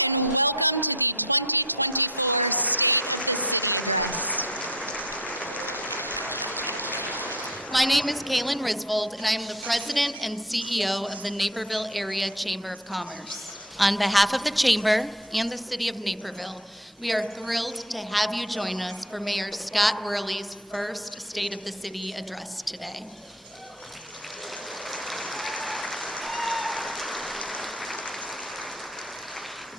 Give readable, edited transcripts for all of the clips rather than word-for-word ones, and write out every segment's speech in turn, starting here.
and welcome to the 2024 State of the City Address. My name is Kaylin Risvold, and I am the President and CEO of the Naperville Area Chamber of Commerce. On behalf of the Chamber and the City of Naperville, we are thrilled to have you join us for Mayor Scott Wehrli's first State of the City Address today.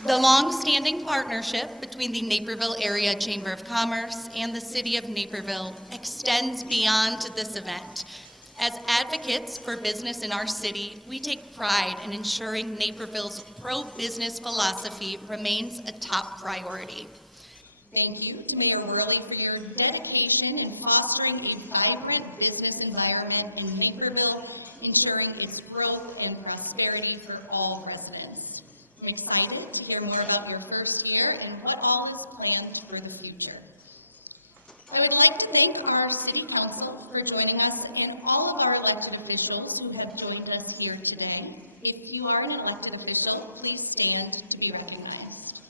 The long-standing partnership between the Naperville Area Chamber of Commerce and the City of Naperville extends beyond this event. As advocates for business in our city, we take pride in ensuring Naperville's pro-business philosophy remains a top priority. Thank you to Mayor Wehrli for your dedication in fostering a vibrant business environment in Naperville, ensuring its growth and prosperity for all residents. I'm excited to hear more about your first year and what all is planned for the future. I would like to thank our City Council for joining us and all of our elected officials who have joined us here today. If you are an elected official, please stand to be recognized.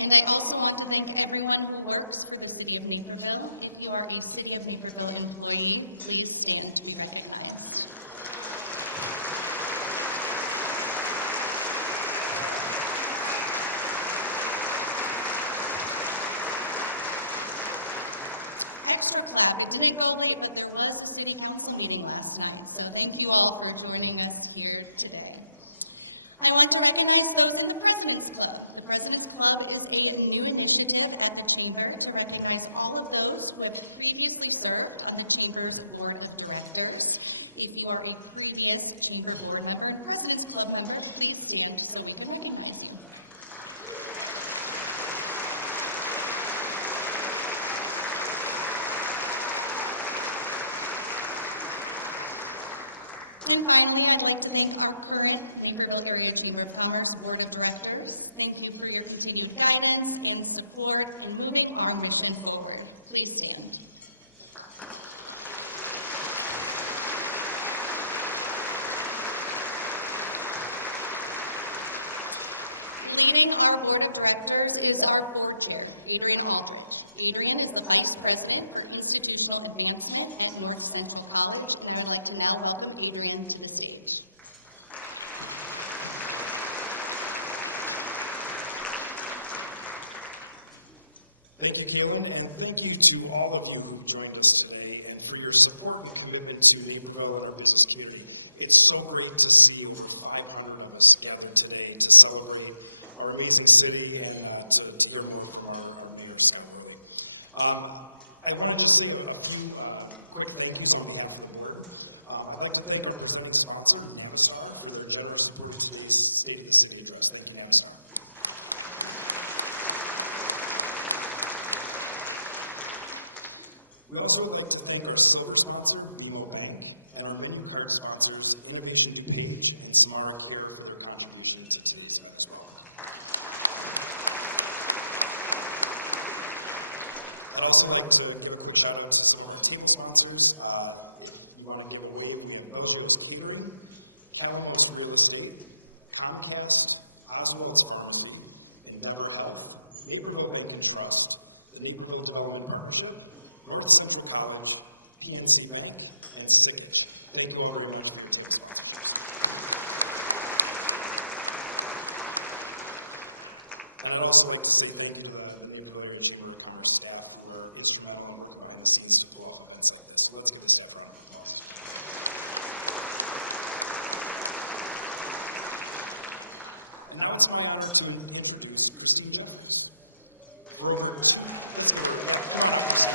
And I also want to thank everyone who works for the City of Naperville. If you are a City of Naperville employee, please stand to be recognized. Extra clap, it didn't go late, but there was a City Council meeting last night, so thank you all for joining us here today. I want to recognize those in the President's Club. The President's Club is a new initiative at the Chamber to recognize all of those who have previously served on the Chamber's Board of Directors. If you are a previous Chamber Board member and President's Club member, please stand so we can recognize you. And finally, I'd like to thank our current Naperville Area Chamber of Commerce Board of Directors. Thank you for your continued guidance and support in moving our mission forward. Please stand. Leading our Board of Directors is our Board Chair, Adrian Aldridge. Adrian is the Vice President for Institutional Advancement at North Central College, and I would like to now welcome Adrian to the stage. Thank you, Kaylin, and thank you to all of you who've joined us today and for your support and commitment to Naperville and our business community. It's so great to see over 500 of us gathered today to celebrate our amazing city and to hear more from our Mayor, Scott Wehrli. I want to just say a few quick thank yous on behalf of the board. I'd like to thank our presenting sponsor, Navistar, for their generous support of today's State of the City Address. Thank you, Navistar. We also would like to thank our silver sponsor, BMO Bank, and our menu card sponsors, Innovation DuPage and Samara Care, for their contribution to today's event as well. I'd also like to give a quick shout out to some of our table sponsors. If you want to give a wave, we have Belgio's Catering, Calamos Real Estate, Comcast, Oswald's Pharmacy, Endeavor Health, Naperville Bank and Trust, the Naperville Development Partnership, North Central College, PNC Bank, and Sikich. Thank you all very much for your table sponsorships. And I'd also like to say thank you to the Naperville Area Chamber of Commerce staff who are instrumental in working behind the scenes to pull off events like this. So let's give the staff a round of applause. And now it's my honor to introduce Christine Jeffries. For over let's give her, yeah, come on up, Christine.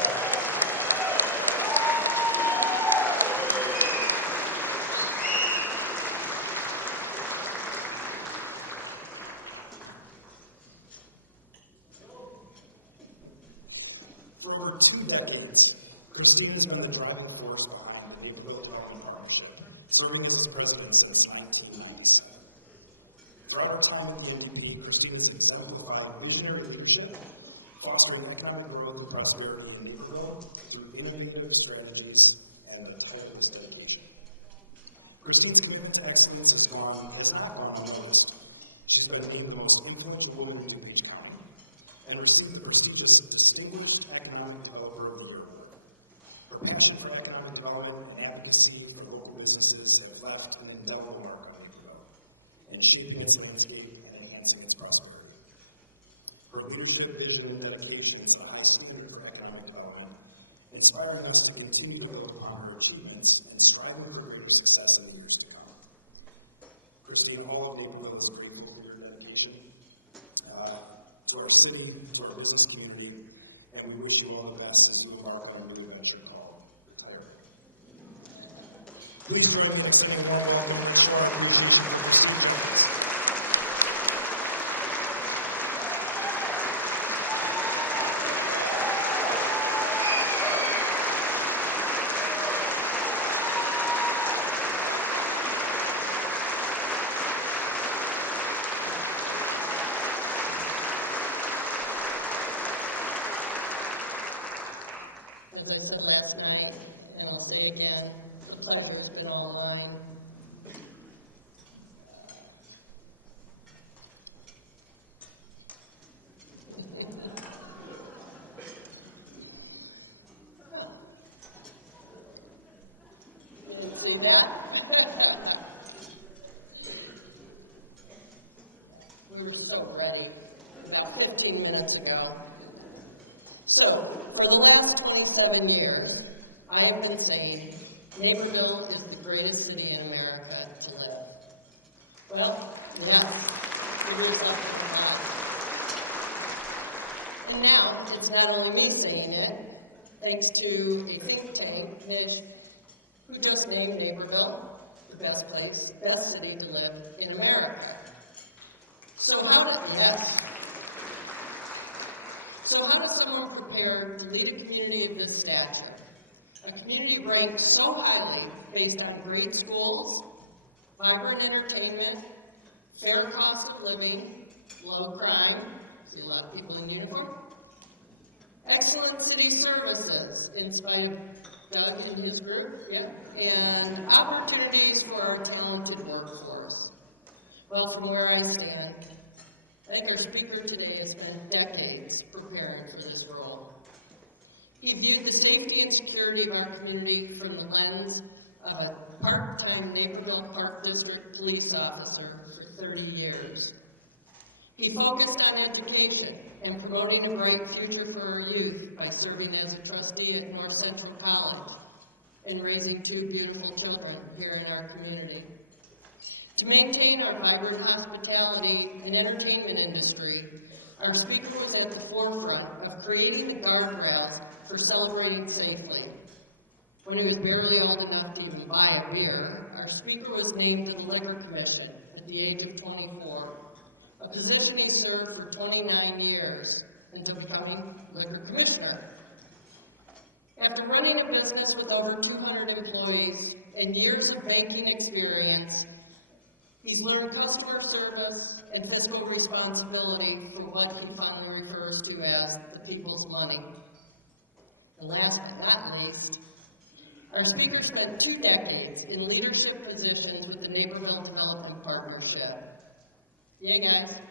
For over 2 decades, Christine has been the driving force behind the Naperville Development Partnership, serving as its president since 1997. Throughout her time at the NDP, Christine has exemplified visionary leadership, fostering economic growth and prosperity in Naperville through innovative strategies and a tireless dedication. Christine's commitment to excellence has not gone unnoticed. She's been named the most influential woman in DuPage County and received the prestigious Distinguished Economic Developer of the Year award. Her passion for economic development and advocacy for local businesses have left an indelible mark on Naperville in shaping its landscape and enhancing its prosperity. Her leadership, vision, and dedication set a high standard for economic development, inspiring us to continue to build upon her achievements and striving for greater success in the years to come. Christine, all of Naperville is grateful for your dedication to our city, to our business community, and we wish you all the best as you embark on a new adventure called retirement. Please join me in extending a warm welcome and let's show our appreciation for Christine Jeffries. As I said last night, and I'll say again, the pleasure's been all mine. Oh. You didn't see that? We were so ready about 15 minutes ago. So, for the last 27 years, I have been saying Naperville is the greatest city in America to live. Well, yes, give yourself an applause. And now, it's not only me saying it, thanks to a think tank, NISH, who just named Naperville the best city to live in America. So how does someone prepare to lead a community of this stature? A community ranked so highly based on great schools, vibrant entertainment, fair cost of living, low crime, see a lot of people in uniform, excellent city services in spite of Doug and his group, and opportunities for our talented workforce. Well, from where I stand, I think our speaker today has spent decades preparing for this role. He viewed the safety and security of our community from the lens of a part-time Naperville Park District police officer for 30 years. He focused on education and promoting a bright future for our youth by serving as a trustee at North Central College and raising 2 beautiful children here in our community. To maintain our vibrant hospitality and entertainment industry, our speaker was at the forefront of creating the guardrails for celebrating safely. When he was barely old enough to even buy a beer, our speaker was named to the Liquor Commission at the age of 24, a position he served for 29 years until becoming Liquor Commissioner. After running a business with over 200 employees and years of banking experience, he's learned customer service and fiscal responsibility for what he fondly refers to as the people's money. And last but not least, our speaker spent 2 decades in leadership positions with the Naperville Development Partnership. Yeah, guys.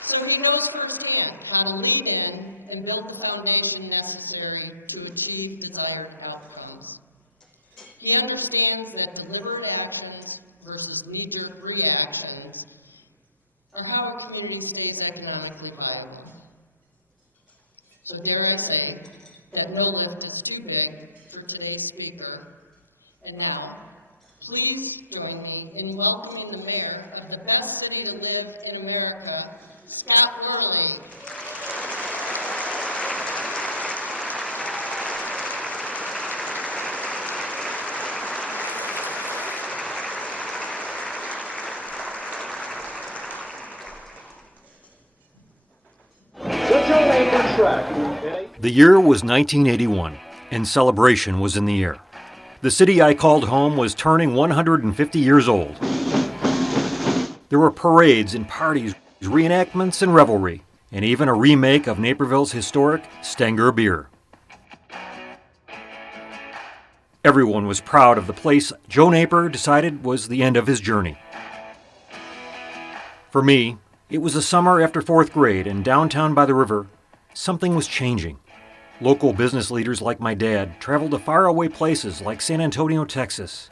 So he knows firsthand how to lead in and build the foundation necessary to achieve desired outcomes. He understands that deliberate actions versus knee-jerk reactions are how a community stays economically viable. So dare I say that no lift is too big for today's speaker. And now, please join me in welcoming the mayor of the best city to live in America, Scott Wehrli. The year was 1981, and celebration was in the air. The city I called home was turning 150 years old. There were parades and parties, reenactments and revelry, and even a remake of Naperville's historic Stenger beer. Everyone was proud of the place Joe Naper decided was the end of his journey. For me, it was a summer after 4th grade, and downtown by the river, something was changing. Local business leaders like my dad traveled to faraway places like San Antonio, Texas,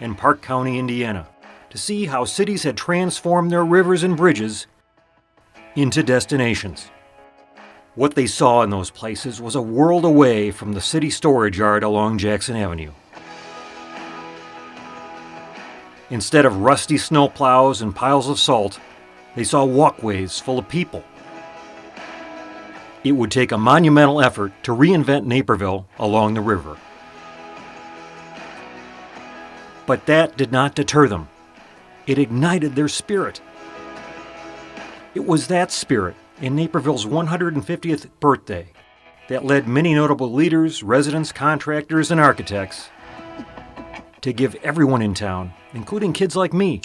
and Park County, Indiana, to see how cities had transformed their rivers and bridges into destinations. What they saw in those places was a world away from the city storage yard along Jackson Avenue. Instead of rusty snowplows and piles of salt, they saw walkways full of people. It would take a monumental effort to reinvent Naperville along the river. But that did not deter them. It ignited their spirit. It was that spirit in Naperville's 150th birthday that led many notable leaders, residents, contractors, and architects to give everyone in town, including kids like me,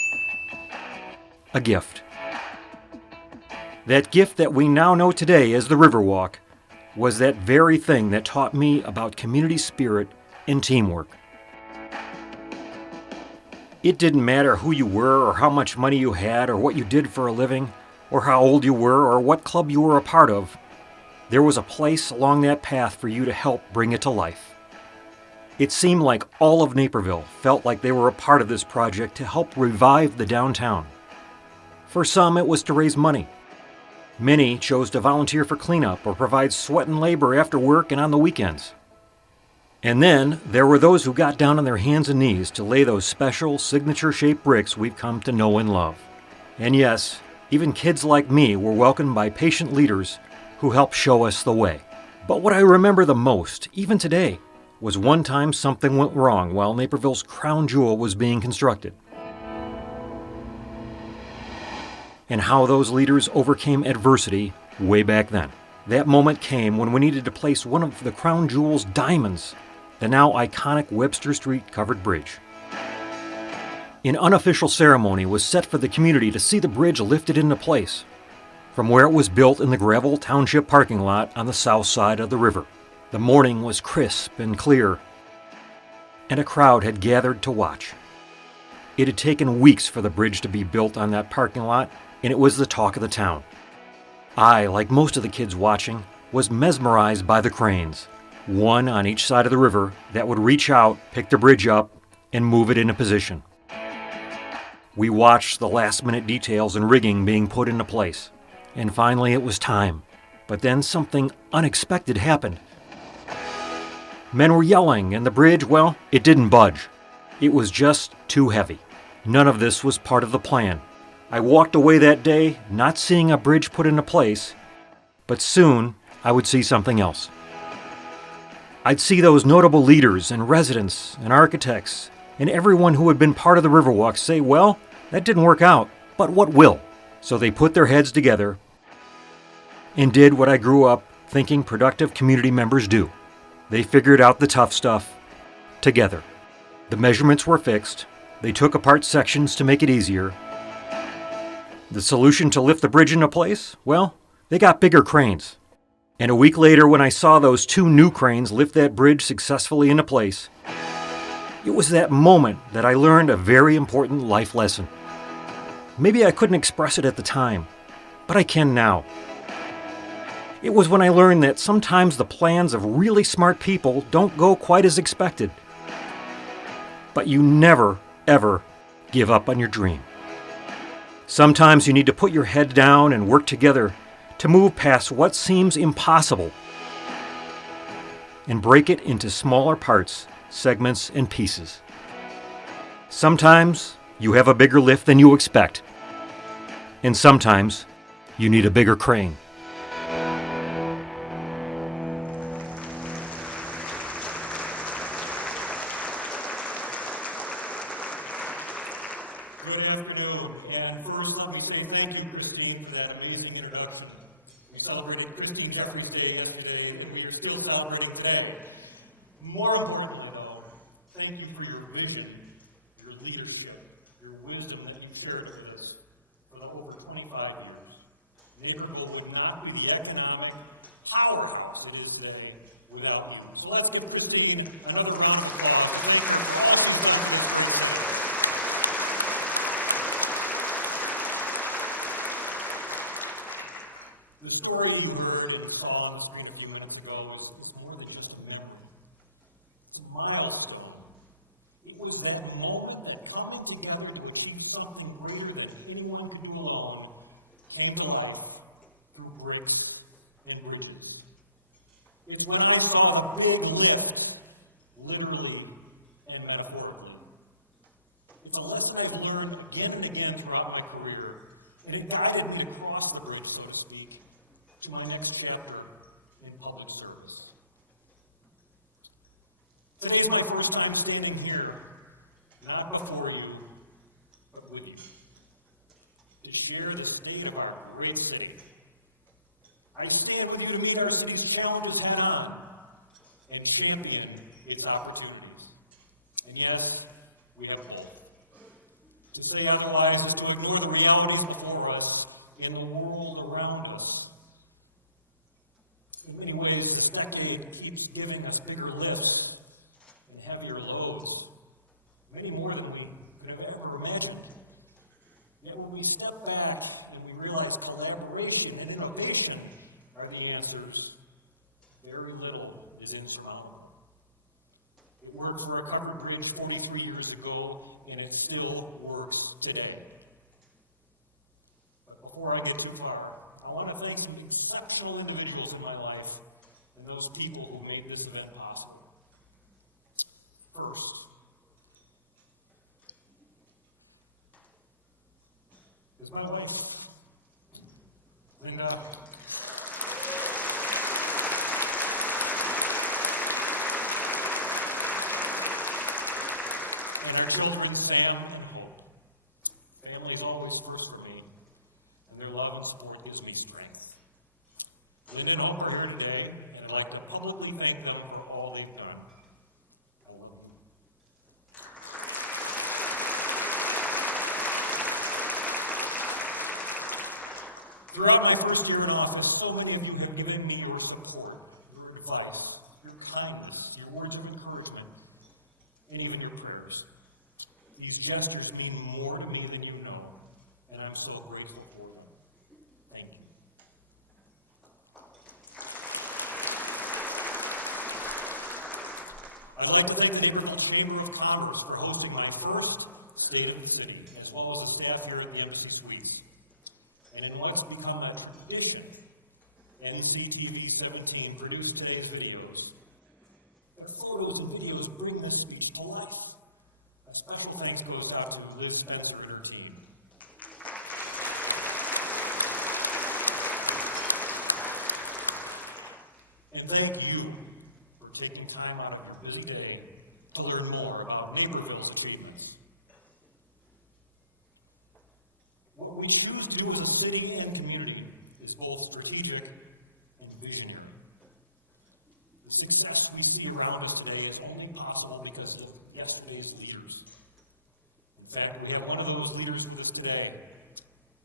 a gift. That gift that we now know today as the Riverwalk was that very thing that taught me about community spirit and teamwork. It didn't matter who you were or how much money you had or what you did for a living or how old you were or what club you were a part of. There was a place along that path for you to help bring it to life. It seemed like all of Naperville felt like they were a part of this project to help revive the downtown. For some, it was to raise money. Many chose to volunteer for cleanup or provide sweat and labor after work and on the weekends. And then there were those who got down on their hands and knees to lay those special signature-shaped bricks we've come to know and love. And yes, even kids like me were welcomed by patient leaders who helped show us the way. But what I remember the most, even today, was one time something went wrong while Naperville's crown jewel was being constructed. And how those leaders overcame adversity way back then. That moment came when we needed to place one of the crown jewel's diamonds, the now iconic Webster Street covered bridge. An unofficial ceremony was set for the community to see the bridge lifted into place from where it was built in the gravel township parking lot on the south side of the river. The morning was crisp and clear, and a crowd had gathered to watch. It had taken weeks for the bridge to be built on that parking lot, and it was the talk of the town. I, like most of the kids watching, was mesmerized by the cranes, one on each side of the river that would reach out, pick the bridge up, and move it into position. We watched the last-minute details and rigging being put into place, and finally it was time. But then something unexpected happened. Men were yelling, and the bridge, well, it didn't budge. It was just too heavy. None of this was part of the plan. I walked away that day not seeing a bridge put into place, but soon I would see something else. I'd see those notable leaders and residents and architects and everyone who had been part of the Riverwalk say, well, that didn't work out, but what will? So they put their heads together and did what I grew up thinking productive community members do. They figured out the tough stuff together. The measurements were fixed. They took apart sections to make it easier. The solution to lift the bridge into place? Well, they got bigger cranes. And a week later, when I saw those 2 new cranes lift that bridge successfully into place, it was that moment that I learned a very important life lesson. Maybe I couldn't express it at the time, but I can now. It was when I learned that sometimes the plans of really smart people don't go quite as expected. But you never, ever give up on your dream. Sometimes you need to put your head down and work together to move past what seems impossible and break it into smaller parts, segments, and pieces. Sometimes you have a bigger lift than you expect, and sometimes you need a bigger crane. Good afternoon, and first let me say thank you, Christine, for that amazing introduction. We celebrated Christine Jeffries Day yesterday, and we are still celebrating today. More importantly, though, thank you for your vision, your leadership, your wisdom that you've shared with us for the over 25 years. Naperville would not be the economic powerhouse it is today without you. So let's give Christine another round of applause to thank her for all she's done for this great city. The story you heard and saw on the screen a few minutes ago is more than just a memory. It's a milestone. It was that moment that coming together to achieve something greater than anyone could do alone came to life through bricks and bridges. It's when I saw the big lift, literally and metaphorically. It's a lesson I've learned again and again throughout my career, and it guided me to cross the bridge, so to speak, to my next chapter in public service. Today's my first time standing here, not before you, but with you, to share the state of our great city. I stand with you to meet our city's challenges head on and champion its opportunities. And yes, we have both. To say otherwise is to ignore the realities before us in the world around us. In many ways, this decade keeps giving us bigger lifts and heavier loads, many more than we could have ever imagined. Yet when we step back and we realize collaboration and innovation are the answers, very little is insurmountable. It worked for a covered bridge 43 years ago, and it still works today. But before I get too far, I want to thank some exceptional individuals in my life and those people who made this event possible. First is my wife, Linda. And our children, Sam and Hope. Family is always first for me, and their love and support gives me strength. Linda and Hope are here today, and I'd like to publicly thank them for all they've done. I love you. Throughout my first year in office, so many of you have given me your support, your advice, your kindness, your words of encouragement, and even your prayers. These gestures mean more to me than you know, and I'm so grateful for them. Thank you. I'd like to thank the Naperville Chamber of Commerce for hosting my first State of the City, as well as the staff here at the Embassy Suites. And in what's become a tradition, NCTV 17 produced today's videos. Their photos and videos bring this speech to life. A special thanks goes out to Liz Spencer and her team. And thank you for taking time out of your busy day to learn more about Naperville's achievements. What we choose to do as a city and community is both strategic and visionary. The success we see around us today is only possible because of yesterday's leaders. In fact, we have one of those leaders with us today,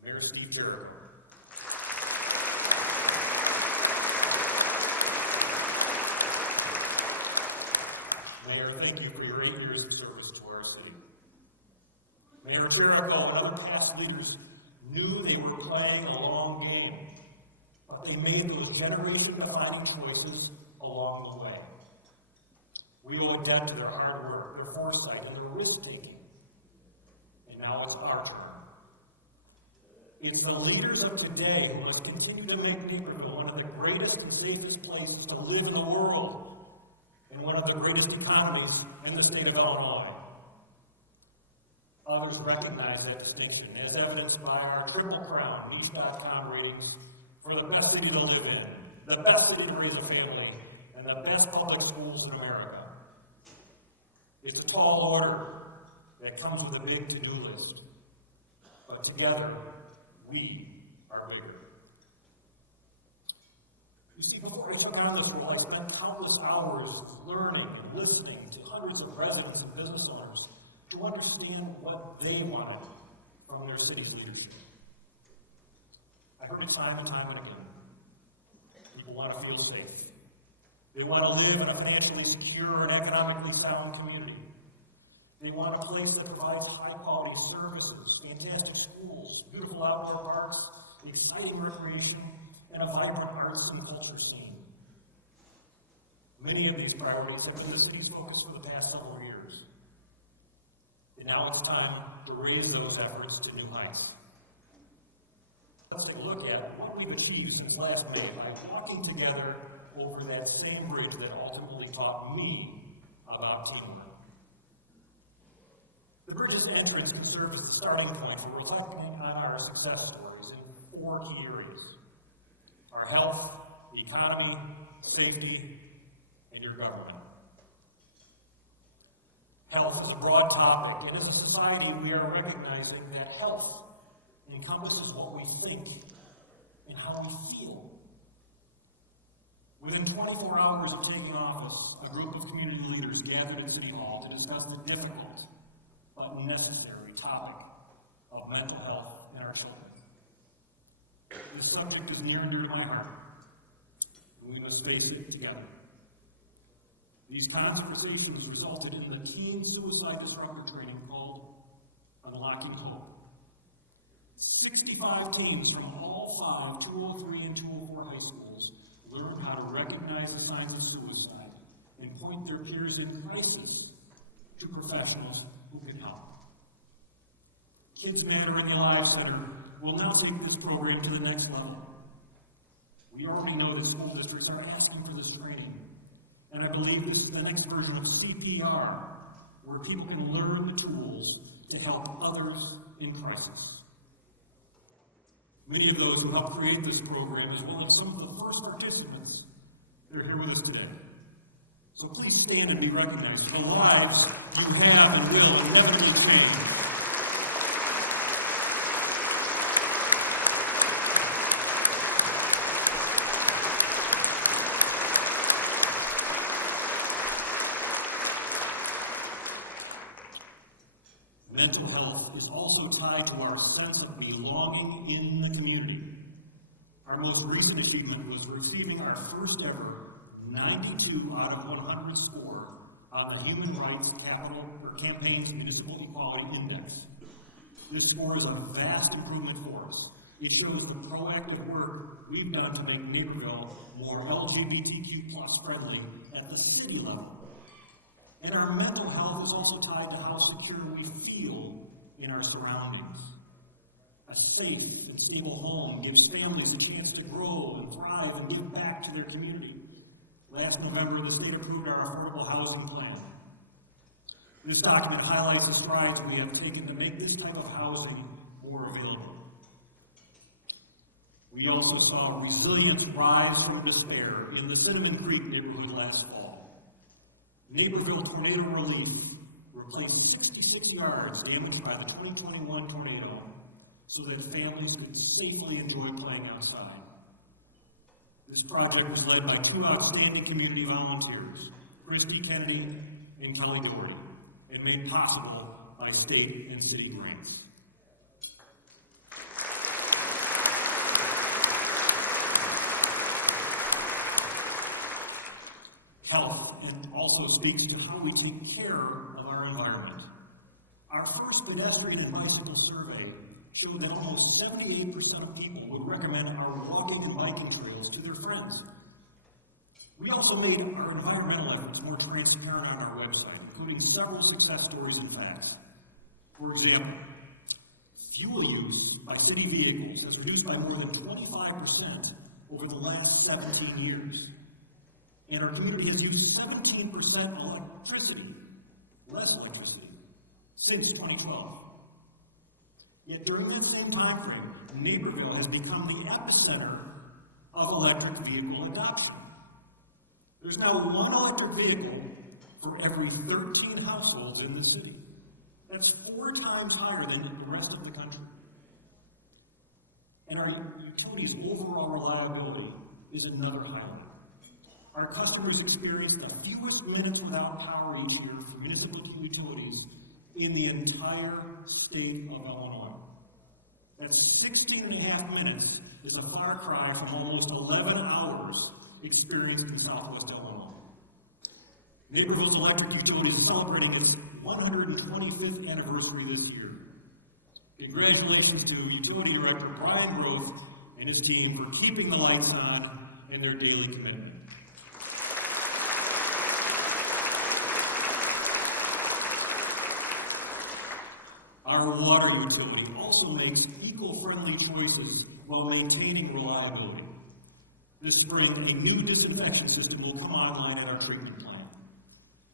Mayor Steve Jericho. Mayor, thank you for your 8 years of service to our city. Mayor Jericho and other past leaders knew they were playing a long game, but they made those generation-defining choices along the way. We owe a debt to their hard work, their foresight, and their risk-taking. And now it's our turn. It's the leaders of today who must continue to make Naperville one of the greatest and safest places to live in the world, and one of the greatest economies in the state of Illinois. Others recognize that distinction, as evidenced by our Triple Crown Niche.com ratings for the best city to live in, the best city to raise a family, and the best public schools in America. It's a tall order that comes with a big to-do list, but together, we are bigger. You see, before I took on this role, I spent countless hours learning and listening to hundreds of residents and business owners to understand what they wanted from their city's leadership. I heard it time and time and again. People want to feel safe. They want to live in a financially secure and economically sound community. They want a place that provides high-quality services, fantastic schools, beautiful outdoor parks, exciting recreation, and a vibrant arts and culture scene. Many of these priorities have been the city's focus for the past several years. And now it's time to raise those efforts to new heights. Let's take a look at what we've achieved since last May by walking together over that same bridge that ultimately taught me about teamwork. The bridge's entrance can serve as the starting point for reflecting on our success stories in 4 key areas: our health, economy, safety, and your government. Health is a broad topic, and as a society, we are recognizing that health encompasses what we think and how we feel. Within 24 hours of taking office, a group of community leaders gathered at City Hall to discuss the difficult but necessary topic of mental health in our children. This subject is near and dear to my heart, and we must face it together. These conversations resulted in the Teen Suicide Disruptor training called Unlocking Hope. 65 teens from all 5 203 and 204 high schools learned how to recognize the signs of suicide and point their peers in crisis to professionals who can help. Kids Matter and the Alive Center will now take this program to the next level. We already know that school districts are asking for this training, and I believe this is the next version of CPR, where people can learn the tools to help others in crisis. Many of those who helped create this program, as well as some of the first participants, they're here with us today. So please stand and be recognized for the lives you have and will inevitably change. Mental health is also tied to our sense of belonging in the community. Our most recent achievement was receiving our first ever 92 out of 100 score on the Human Rights Campaign's Municipal Equality Index. This score is a vast improvement for us. It shows the proactive work we've done to make Naperville more LGBTQ+ friendly at the city level. And our mental health is also tied to how secure we feel in our surroundings. A safe and stable home gives families a chance to grow and thrive and give back to their community. Last November, the state approved our affordable housing plan. This document highlights the strides we have taken to make this type of housing more available. We also saw resilience rise from despair in the Cinnamon Creek neighborhood last fall. Naperville Tornado Relief replaced 66 yards damaged by the 2021 tornado so that families could safely enjoy playing outside. This project was led by 2 outstanding community volunteers, Christy Kennedy and Kelly Doherty, and made possible by state and city grants. Health and also speaks to how we take care of our environment. Our first pedestrian and bicycle survey showed that almost 78% of people would recommend our walking and biking trails to their friends. We also made our environmental efforts more transparent on our website, including several success stories and facts. For example, fuel use by city vehicles has reduced by more than 25% over the last 17 years. And our community has used 17% less electricity, since 2012. Yet during that same time frame, Naperville has become the epicenter of electric vehicle adoption. There's now 1 electric vehicle for every 13 households in this city. That's 4 times higher than the rest of the country. And our utilities' overall reliability is another highlight. Our customers experience the fewest minutes without power each year for municipal utilities in the entire state of Illinois. That's 16 and a half minutes is a far cry from almost 11 hours experienced in Southwest Illinois. Naperville's electric utilities is celebrating its 125th anniversary this year. Congratulations to Utility Director Brian Groth and his team for keeping the lights on and their daily commitment. Our water utility also makes eco-friendly choices while maintaining reliability. This spring, a new disinfection system will come online at our treatment plant.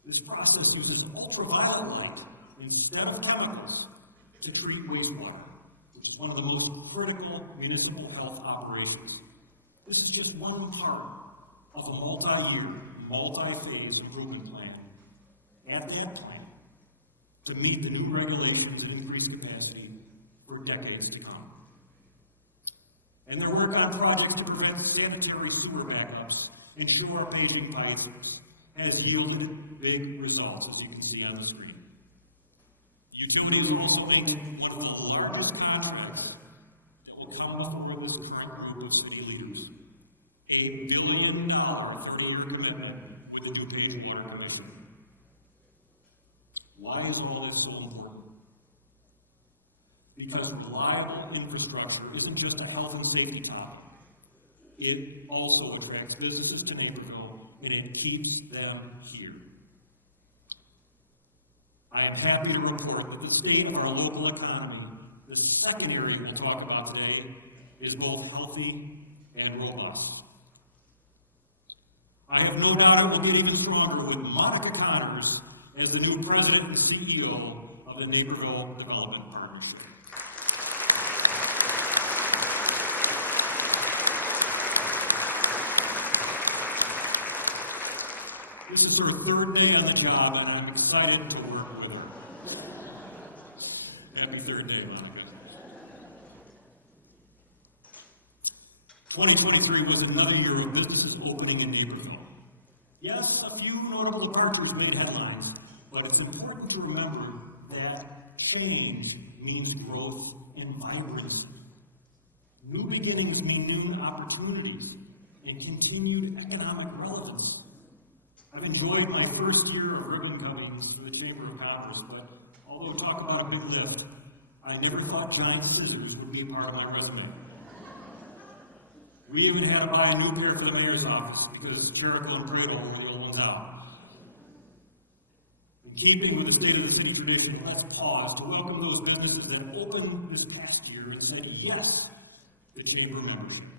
This process uses ultraviolet light instead of chemicals to treat wastewater, which is one of the most critical municipal health operations. This is just one part of a multi-year, multi-phase improvement plan at that plant to meet the new regulations and increased capacity for decades to come. And their work on projects to prevent sanitary sewer backups and shore up aging pipes has yielded big results, as you can see on the screen. The utility has also inked one of the largest contracts that will come before this current group of city leaders, a $1 billion 30-year commitment with the DuPage Water Commission. Why is all this so important? Because reliable infrastructure isn't just a health and safety topic. It also attracts businesses to Naperville, and it keeps them here. I am happy to report that the state of our local economy, the second area we'll talk about today, is both healthy and robust. I have no doubt it will get even stronger with Monica Connors as the new president and CEO of the Naperville Development Partnership. This is her third day on the job, and I'm excited to work with her. Happy third day, Monica. 2023 was another year of businesses opening in Naperville. Yes, a few notable departures made headlines, but it's important to remember that change means growth and vibrancy. New beginnings mean new opportunities and continued economic relevance. I've enjoyed my first year of ribbon cuttings for the Chamber of Commerce, but although talk about a big lift, I never thought giant scissors would be a part of my resume. We even had to buy a new pair for the mayor's office because Cherico and Prado were the old ones out. In keeping with the state of the city tradition, let's pause to welcome those businesses that opened this past year and said yes to Chamber membership.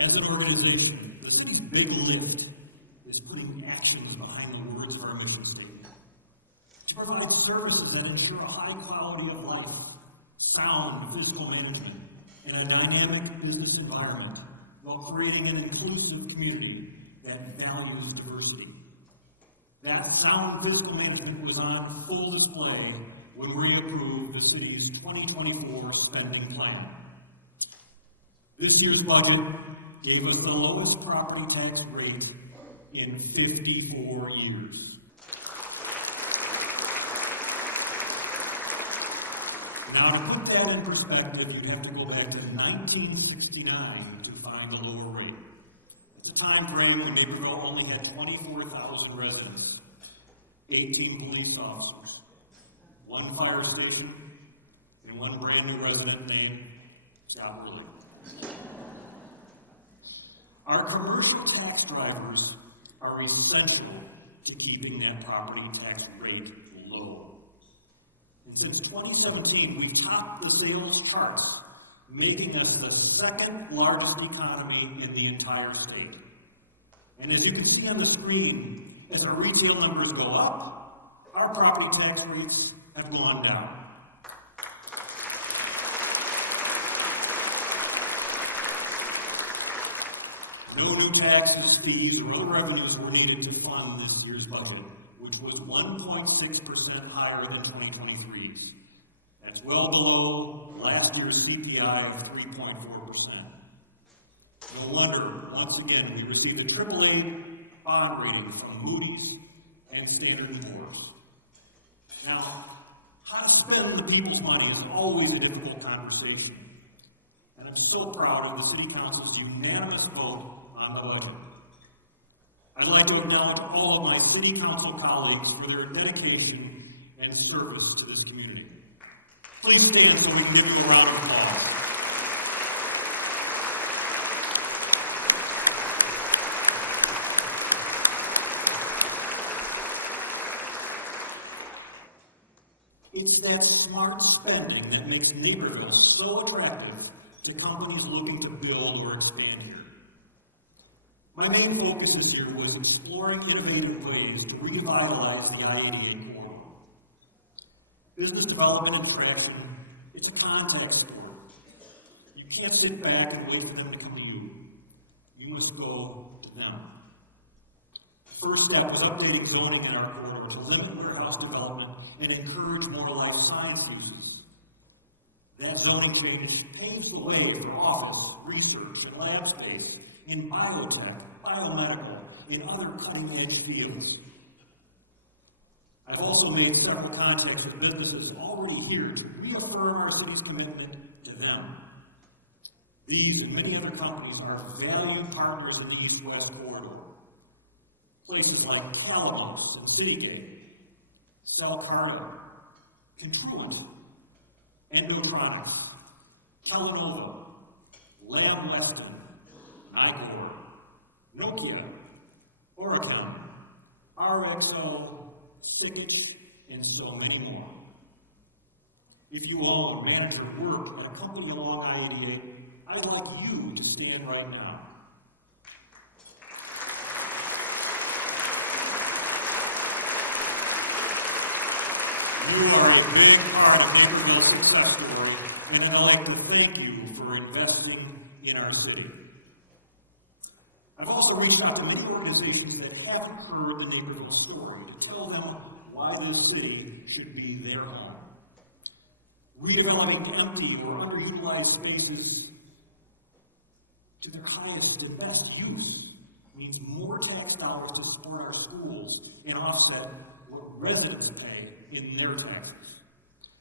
As an organization, the city's big lift is putting actions behind the words of our mission statement to provide services that ensure a high quality of life, sound physical management, and a dynamic business environment while creating an inclusive community that values diversity. That sound physical management was on full display when we approved the city's 2024 spending plan. This year's budget gave us the lowest property tax rate in 54 years. Now, to put that in perspective, you'd have to go back to 1969 to find the lower rate. It's a time frame when Naperville only had 24,000 residents, 18 police officers, 1 fire station, and 1 brand new resident named Scott Wehrli. Our commercial tax drivers are essential to keeping that property tax rate low. And since 2017, we've topped the sales charts, making us the second largest economy in the entire state. And as you can see on the screen, as our retail numbers go up, our property tax rates have gone down. No new taxes, fees, or other revenues were needed to fund this year's budget, which was 1.6% higher than 2023's. That's well below last year's CPI of 3.4%. No wonder, once again, we received a AAA bond rating from Moody's and Standard & Poor's. Now, how to spend the people's money is always a difficult conversation, and I'm so proud of the City Council's unanimous vote on the budget. I'd like to acknowledge all of my City Council colleagues for their dedication and service to this community. Please stand so we can give you a round of applause. It's that smart spending that makes Naperville so attractive to companies looking to build or expand here. My main focus this year was exploring innovative ways to revitalize the I-88 corridor. Business development and attraction, it's a contact sport. You can't sit back and wait for them to come to you. You must go to them. The first step was updating zoning in our corridor to limit warehouse development and encourage more life science uses. That zoning change paves the way for office, research, and lab space in biotech, biomedical, and other cutting-edge fields. I've also made several contacts with businesses already here to reaffirm our city's commitment to them. These and many other companies are valued partners in the East-West corridor. Places like Calamos and Citygate, Celcarta, Contruent, Endotronics, Kellanova, Lamb Weston, Nicor, Nokia, Orichem, RXO, Sikich, and so many more. If you own, manage, or work at a company along I-88, I'd like you to stand right now. You are a big part of Naperville's success story, and I'd like to thank you for investing in our city. I've also reached out to many organizations that haven't heard the Naperville story to tell them why this city should be their home. Redeveloping empty or underutilized spaces to their highest and best use means more tax dollars to support our schools and offset what residents pay in their taxes.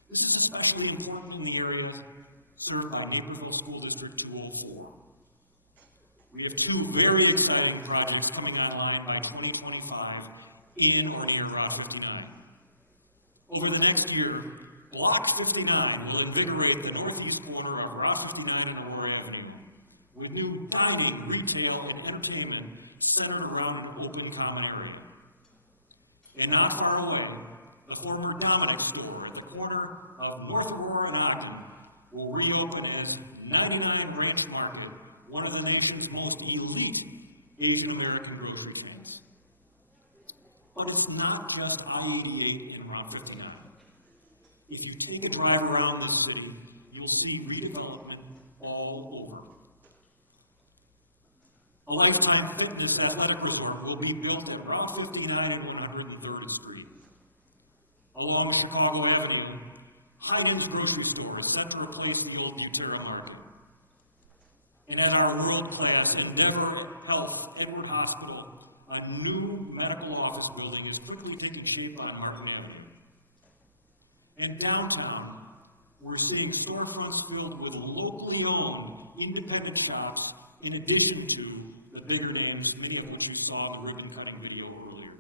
This is especially important in the area served by Naperville School District 204. We have 2 very exciting projects coming online by 2025 in or near Route 59. Over the next year, Block 59 will invigorate the northeast corner of Route 59 and Aurora Avenue with new dining, retail, and entertainment centered around an open common area. And not far away, the former Dominick's store at the corner of North Aurora and Ogden will reopen as 99 Ranch Market one of the nation's most elite Asian American grocery chains. But it's not just I-88 and Route 59. If you take a drive around this city, you'll see redevelopment all over. A Lifetime Fitness athletic resort will be built at Route 59 and 103rd Street. Along Chicago Avenue, Heiden's grocery store is set to replace the old Butera Market. And at our world-class Endeavor Health Edward Hospital, a new medical office building is quickly taking shape on Martin Avenue. And downtown, we're seeing storefronts filled with locally owned independent shops in addition to the bigger names, many of which you saw in the ribbon-cutting video earlier.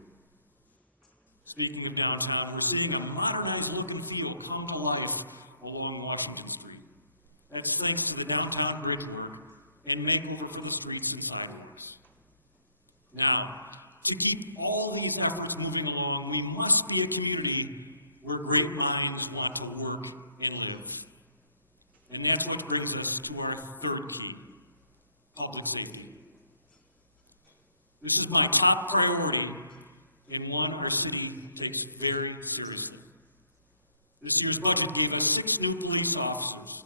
Speaking of downtown, we're seeing a modernized look and feel come to life along Washington Street. That's thanks to the downtown bridge work and makeover for the streets and sidewalks. Now, to keep all these efforts moving along, we must be a community where great minds want to work and live. And that's what brings us to our third key, public safety. This is my top priority and one our city takes very seriously. This year's budget gave us 6 new police officers.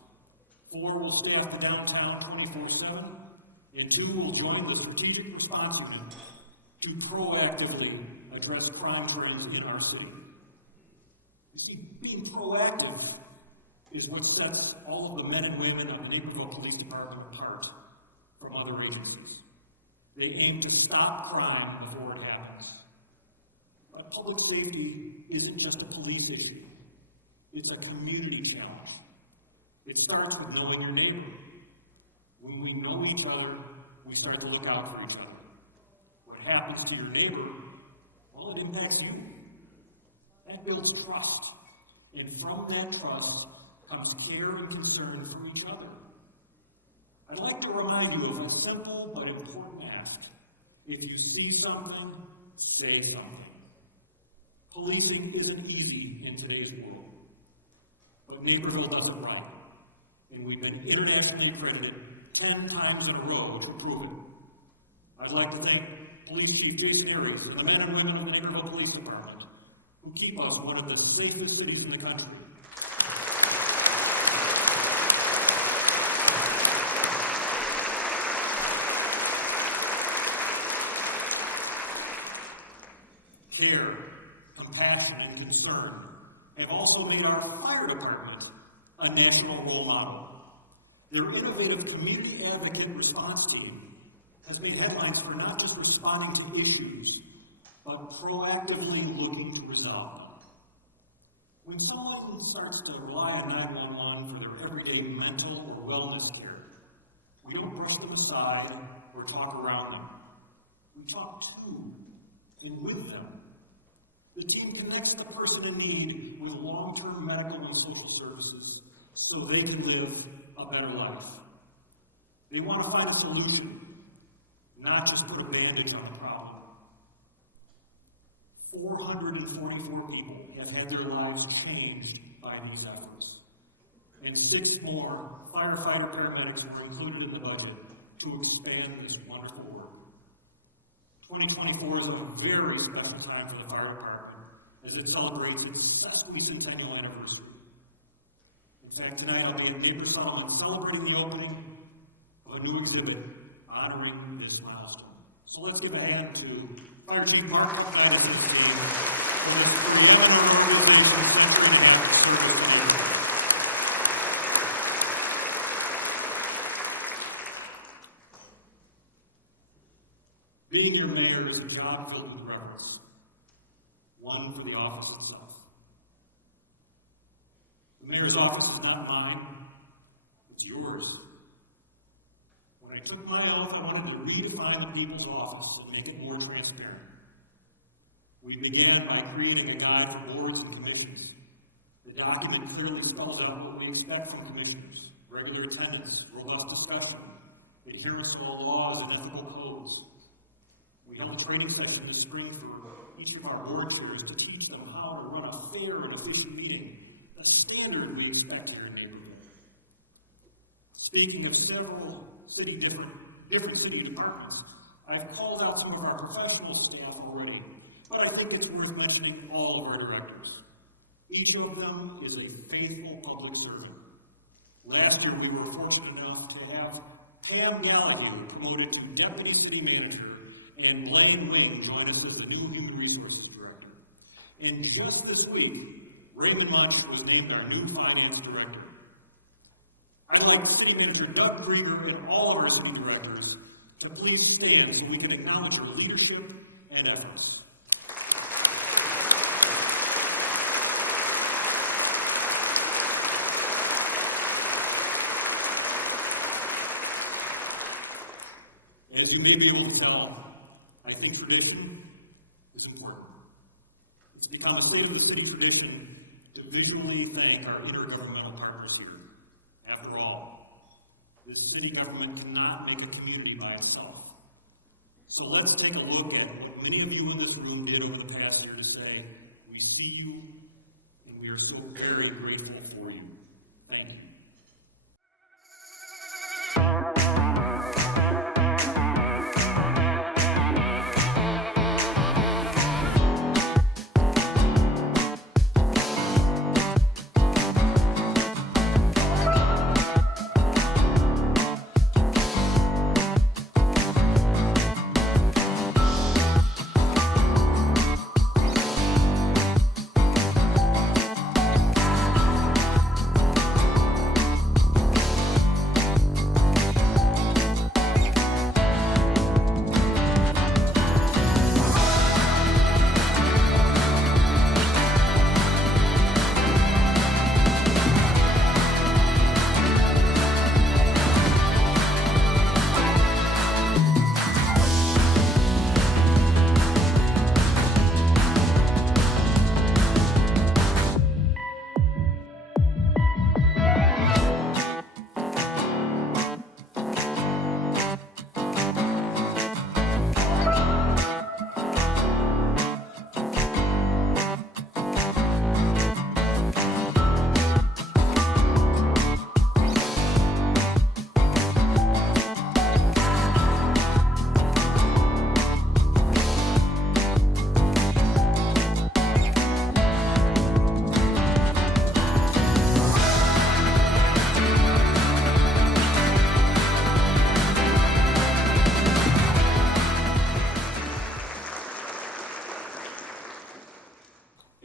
4 will staff the downtown 24/7, and 2 will join the Strategic Response Unit to proactively address crime trends in our city. You see, being proactive is what sets all of the men and women of the Naperville Police Department apart from other agencies. They aim to stop crime before it happens. But public safety isn't just a police issue. It's a community challenge. It starts with knowing your neighbor. When we know each other, we start to look out for each other. What happens to your neighbor, well, it impacts you. That builds trust. And from that trust comes care and concern for each other. I'd like to remind you of a simple but important ask. If you see something, say something. Policing isn't easy in today's world, but Naperville does it right, and we've been internationally accredited 10 times in a row to prove it. I'd like to thank Police Chief Jason Aries and the men and women of the Naperville Police Department who keep us one of the safest cities in the country. Care, compassion, and concern have also made our fire department a national role model. Their innovative community advocate response team has made headlines for not just responding to issues, but proactively looking to resolve them. When someone starts to rely on 911 for their everyday mental or wellness care, we don't brush them aside or talk around them. We talk to and with them. The team connects the person in need with long-term medical and social services so they can live a better life. They want to find a solution, not just put a bandage on the problem. 444 people have had their lives changed by these efforts, and 6 more firefighter paramedics were included in the budget to expand this wonderful work. 2024 is a very special time for the fire department as it celebrates its sesquicentennial anniversary. In fact, tonight I'll be at Neighbor Settlement celebrating the opening of a new exhibit honoring this milestone. So let's give a hand to Fire Chief Mark Pucknitis and his team for this preeminent organization's century and a half of service to Naperville. Being your mayor is a job filled with reverence, one for the office itself. The mayor's office is not mine, it's yours. When I took my oath, I wanted to redefine the people's office and make it more transparent. We began by creating a guide for boards and commissions. The document clearly spells out what we expect from commissioners: regular attendance, robust discussion, adherence to all laws and ethical codes. We held a training session this spring for each of our board chairs to teach them how to run a fair and efficient meeting, the standard we expect here in Naperville. Speaking of several different city departments, I've called out some of our professional staff already, but I think it's worth mentioning all of our directors. Each of them is a faithful public servant. Last year, we were fortunate enough to have Pam Gallahue promoted to Deputy City Manager and Blaine Wing join us as the new Human Resources Director. And just this week, Raymond Munch was named our new Finance Director. I'd like City Manager Doug Krieger and all of our city directors to please stand so we can acknowledge your leadership and efforts. As you may be able to tell, I think tradition is important. It's become a state of the city tradition to visually thank our intergovernmental partners here. After all, this city government cannot make a community by itself. So let's take a look at what many of you in this room did over the past year to say, we see you and we are so very grateful for you. Thank you.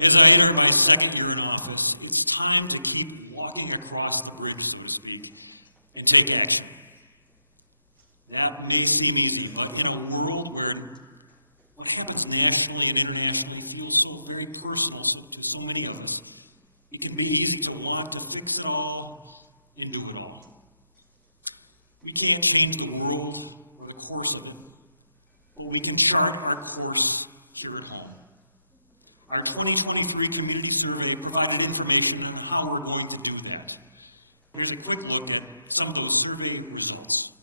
As I enter my second year in office, it's time to keep walking across the bridge, so to speak, and take action. That may seem easy, but in a world where what happens nationally and internationally feels so very personal to so many of us, it can be easy to want to fix it all and do it all. We can't change the world or the course of it, but we can chart our course here at home. Our 2023 community survey provided information on how we're going to do that. Here's a quick look at some of those survey results.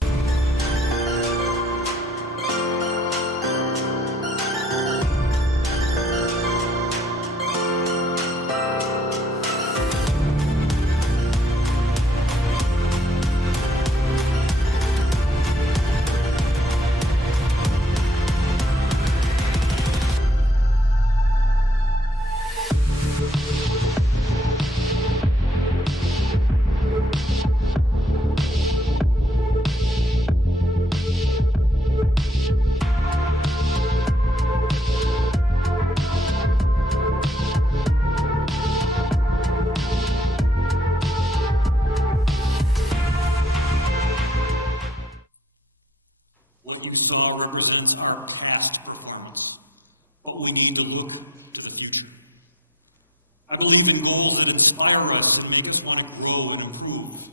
What you saw represents our past performance, but we need to look to the future. I believe in goals that inspire us and make us want to grow and improve.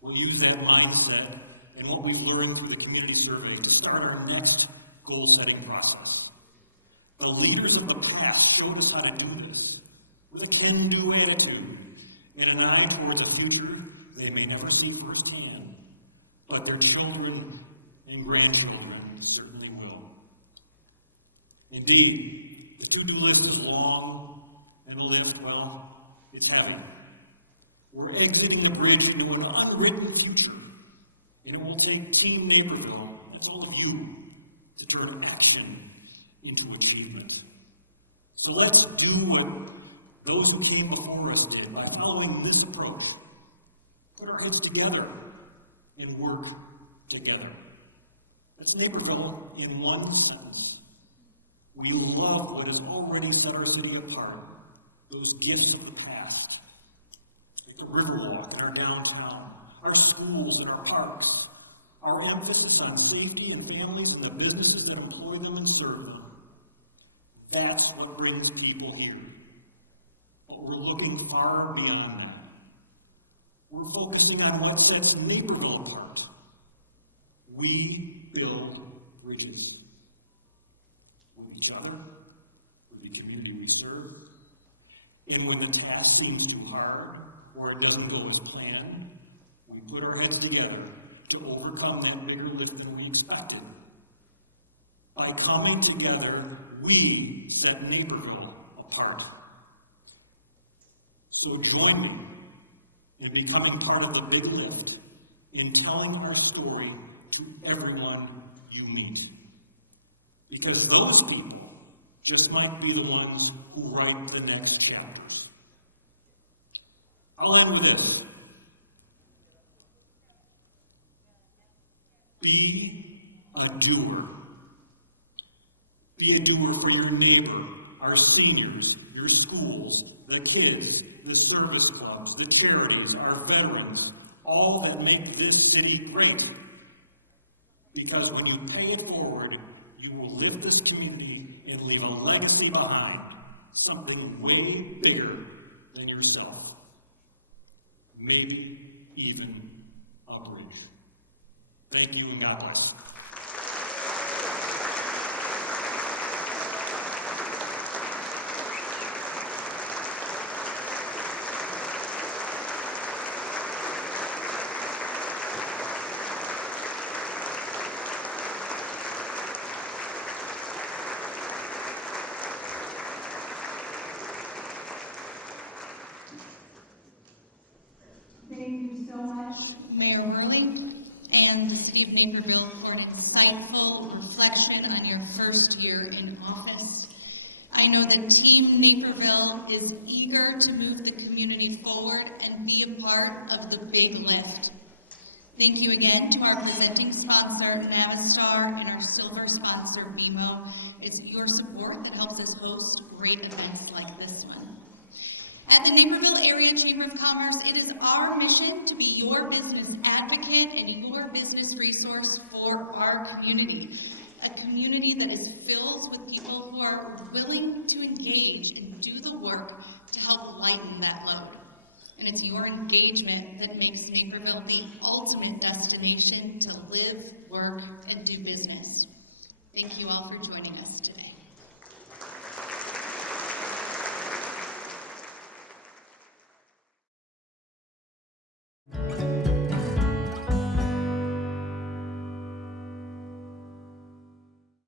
We'll use that mindset and what we've learned through the community survey to start our next goal-setting process. The leaders of the past showed us how to do this with a can-do attitude and an eye towards a future they may never see firsthand, but their children and grandchildren certainly will. Indeed, the to-do list is long, and the lift, well, it's heavy. We're exiting the bridge into an unwritten future, and it will take Team Naperville, that's all of you, to turn action into achievement. So let's do what those who came before us did by following this approach. Put our heads together and work together. That's Naperville in one sentence. We love what has already set our city apart, those gifts of the past, like the Riverwalk in our downtown, our schools and our parks, our emphasis on safety and families and the businesses that employ them and serve them. That's what brings people here. But we're looking far beyond that. We're focusing on what sets Naperville apart. We build bridges with each other, with the community we serve. And when the task seems too hard or it doesn't go as planned, we put our heads together to overcome that bigger lift than we expected. By coming together, we set Naperville apart. So join me in becoming part of the big lift, in telling our story to everyone you meet. Because those people just might be the ones who write the next chapters. I'll end with this. Be a doer. Be a doer for your neighbor, our seniors, your schools, the kids, the service clubs, the charities, our veterans, all that make this city great. Because when you pay it forward, you will lift this community and leave a legacy behind, something way bigger than yourself. Maybe even a bridge. Thank you and God bless. Mayor Wehrli and the City of Naperville for an insightful reflection on your first year in office. I know that Team Naperville is eager to move the community forward and be a part of the big lift. Thank you again to our presenting sponsor, Navistar, and our silver sponsor, BMO. It's your support that helps us host great events like this one. At the Naperville Area Chamber of Commerce, it is our mission to be your business advocate and your business resource for our community. A community that is filled with people who are willing to engage and do the work to help lighten that load. And it's your engagement that makes Naperville the ultimate destination to live, work, and do business. Thank you all for joining us today.